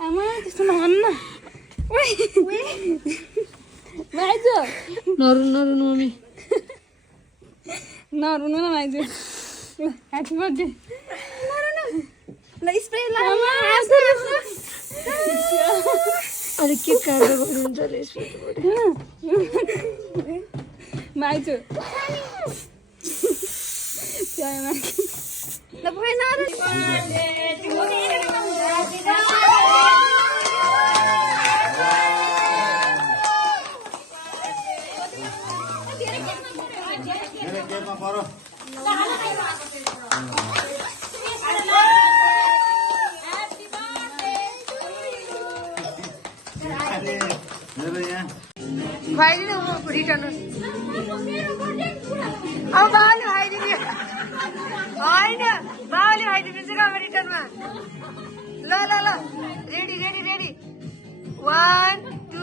आमा त्यस्तो नभन्न माइजू नरुनु मम्मी नरुनु न माइजू ह्याप्पी बर्थडे ल स्प्रे अरे के काटेर गरिन्छ रे माइजू ल भएन खुवाइदिनु रिटर्न अब बाबाले खुवाइदिनु होइन बाबाले खुवाइदिनु चाहिँ अब रिटर्नमा ल ल ल रेडी रेडी रेडी 1 2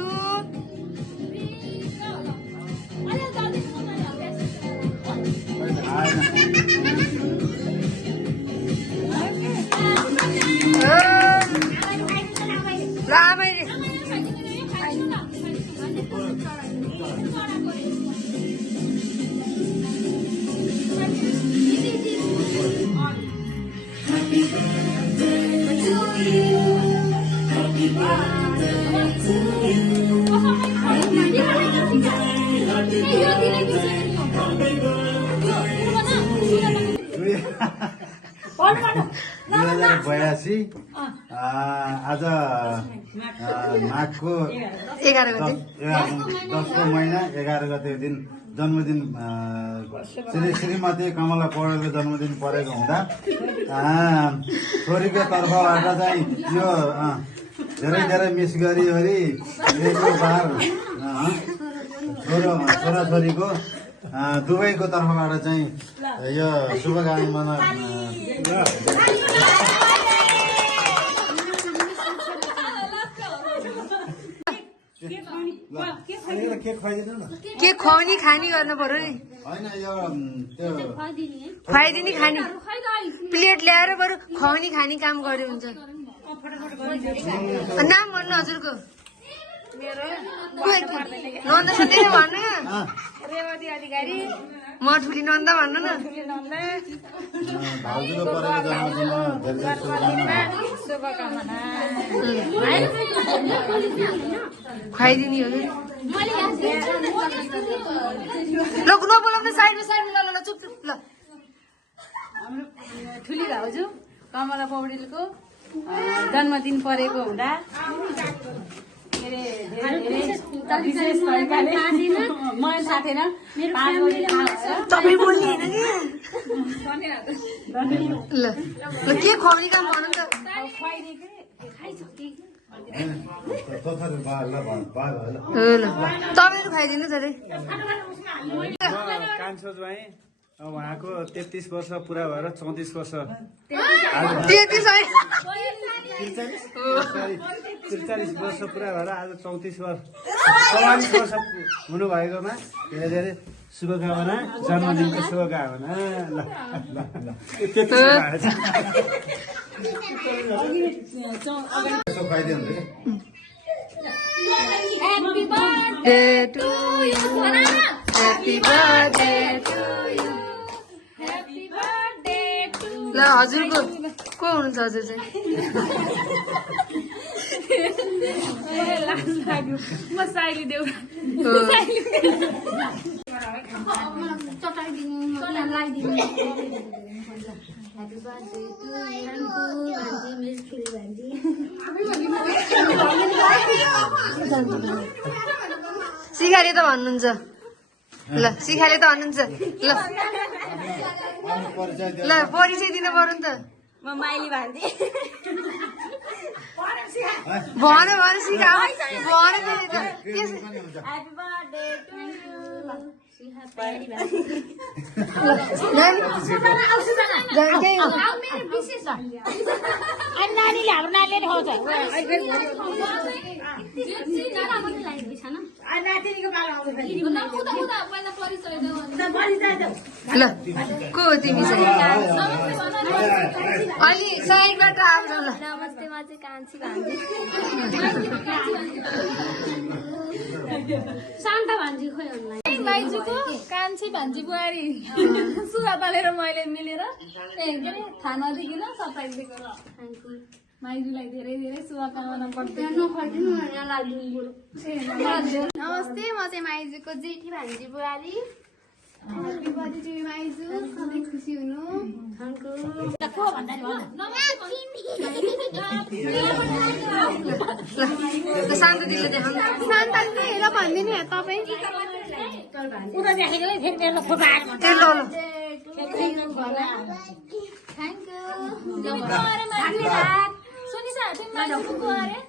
ल आमाले आज माघको 10 महिना 11 गते दिन जन्मदिन श्रीमती कमला पौडेलको जन्मदिन परेको हुँदा छोरीको तर्फबाट चाहिँ यो धेरै धेरै मिस गरिवरी छोराछोरीको दुवैको तर्फबाट चाहिँ यो शुभकामना के खुवाउने खाने गर्नु पर्यो नि खुवाइदिने खाने प्लेट ल्याएर बरु खुवाउने खाने काम गर्दै हुन्छ नाम भन्नु हजुरको नन्द सधैँ भन्नु रेवती अधिकारी म ठुली नन्द भन्नु न खुवाइदिने हो ल नबोलाउनु साइडमा साइडमा ल चुप चुप ल हाम्रो ठुली भाउजू कमला पौडेलको जन्मदिन परेको हुँदा विशेष तरिकाले मैले साथेन ल के खुवाउने काम भन्नु त तपाईँले खुवाइदिनु अरे कान्छो ज्वाइँ उहाँको 33 वर्ष पुरा भएर 34 वर्ष 43 वर्ष पुरा भएर आज 44 वर्ष हुनुभएकोमा धेरै धेरै शुभकामना जन्मदिनको शुभकामना ल Happy birthday to you. Happy birthday to you. Happy birthday to you. ल हजुरको को हुनुहुन्छ हजुर चाहिँ म साइली देऊ Happy birthday to you. सिखाले त भन्नुहुन्छ ल सिखाले त भन्नुहुन्छ ल परिचय दिनु पर्यो नि त म माइली भान्जी भन भन सिका भन त ह्यापी बर्थडे टु नानीले हाम्रो नानीले देखाउँछ नातिनीको पालो आउँछ फेरि। ल को हो तिमी चाहिँ अलि साइडबाट आउनु ल नमस्ते म चाहिँ कान्छी भान्जी। शान्ता भान्जी खोइ online। माइजूको कान्छी भान्जी बुहारी सुगा पालेर मैले मिलेर के अरे थाहा नदेखिन सरप्राइज दिएको ल। माइजूलाई धेरै धेरै शुभकामना नमस्ते म चाहिँ माइजूको जेठी भान्जी बुहारी। ह्याप्पी बर्थडे टु माइजू, सधैँ खुसी हुनु। ल शान्त दिदीले देखाउनु शान्ता चाहिँ ल भनिदिनु तपाईँ। त्यो ल ल सुनिसा तिमी माइजूको अरे